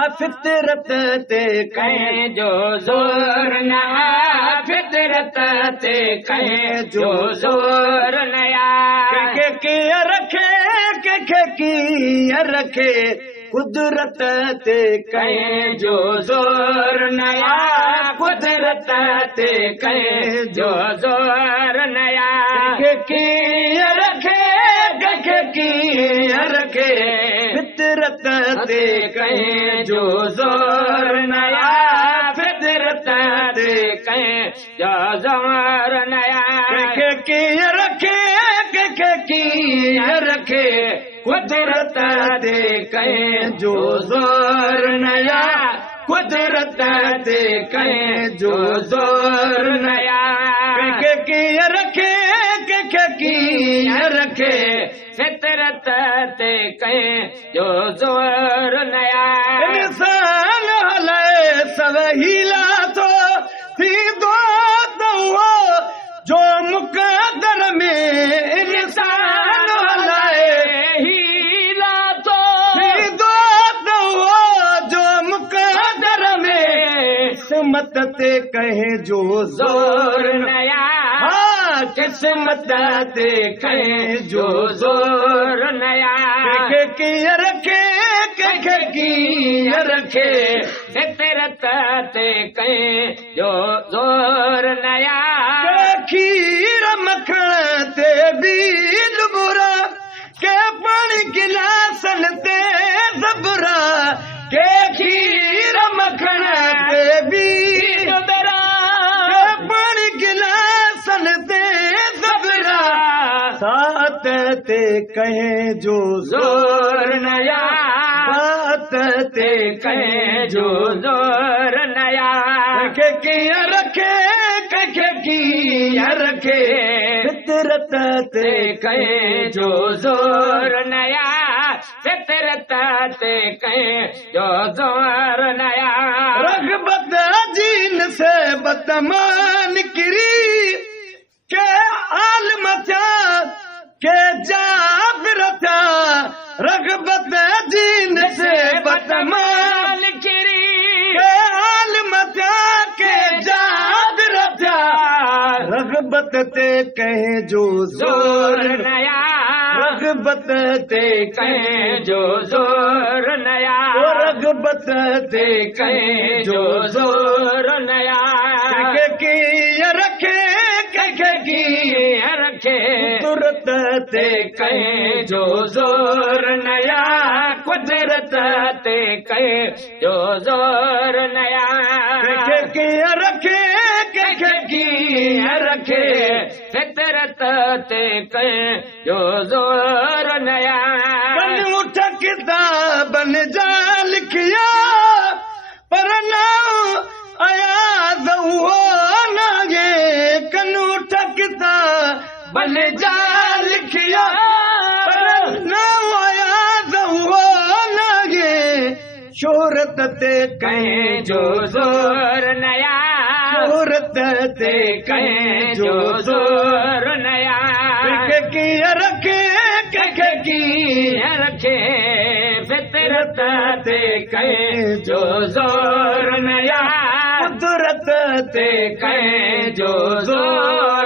फितरत ते कहीं जो ज़ोर न फितरत ते कहीं जो ज़ोर नया के कीअं रखे के कीअं रखे कुदरत ते कहीं जो ज़ोर नया कुदरत ते कहीं जो ज़ोर नया के कीअं रखे कीअं रखे फितरत ते कहीं जो ज़ोर नया फितरत ते कहीं जो ज़ोर नया कीअं रखे कीअं रखे कुदरत ते कहीं जो ज़ोर नया कुदरत ते कहीं जो ज़ोर नया कीअं रखे कीअं रखे फितरत ते कहीं जो ज़ोर नया इंसान हलाए सवहीला थो थींदो त उहो जो मुक़दर में इंसान हलाए हीला थो थींदो त उहो जो मुक़दर में किस्मत ते कहीं जो ज़ोर नया किस्मत ते कहीं जो ज़ोर नया कीअं रखे कीअं रखे फितरत ते कहीं जो ज़ोर नया खीर मखण ते बीज बुरा के पानी गिलासन ते ज़बरा के खीर मखण ते बीज बुरा के पानी गिलासन ते सात ते कहीं जो ज़ोर नया सात ते कहीं जो ज़ोर नया कीअं रखे कीअं रखे फितरत ते कहीं जो ज़ोर नया फितरत ते कहीं जो ज़ोर नया रग़बत जीन से बदमान किरी के आलम था के जाबिर था रग़बत जीन से बदमान किरी के आलम था के जाबिर था रग़बत ते कहीं जो ज़ोर नया रग़बत ते कहीं जो ज़ोर नया रग़बत ते कहीं जो ज़ोर नया कीअं रखे कीअं रखे कुदरत ते कहीं जो ज़ोर नया कुदरत ते कहीं जो ज़ोर नया कीअं रखे कीअं रखे फितरत ते कहीं जो ज़ोर नया बन उठ किताबन जा लिखिया पर नाम आयाज़ उहो नागे कनूठ किताबन जा लिखिया पर नाम आयाज़ उहो नागे शोहरत ते कहीं जो ज़ोर नया शोहरत ते कहीं जो ज़ोर नया कीअं रखे कीअं रखे फितरत ते कहीं जो ज़ोर नया कुदरत ते कहीं जो ज़ोर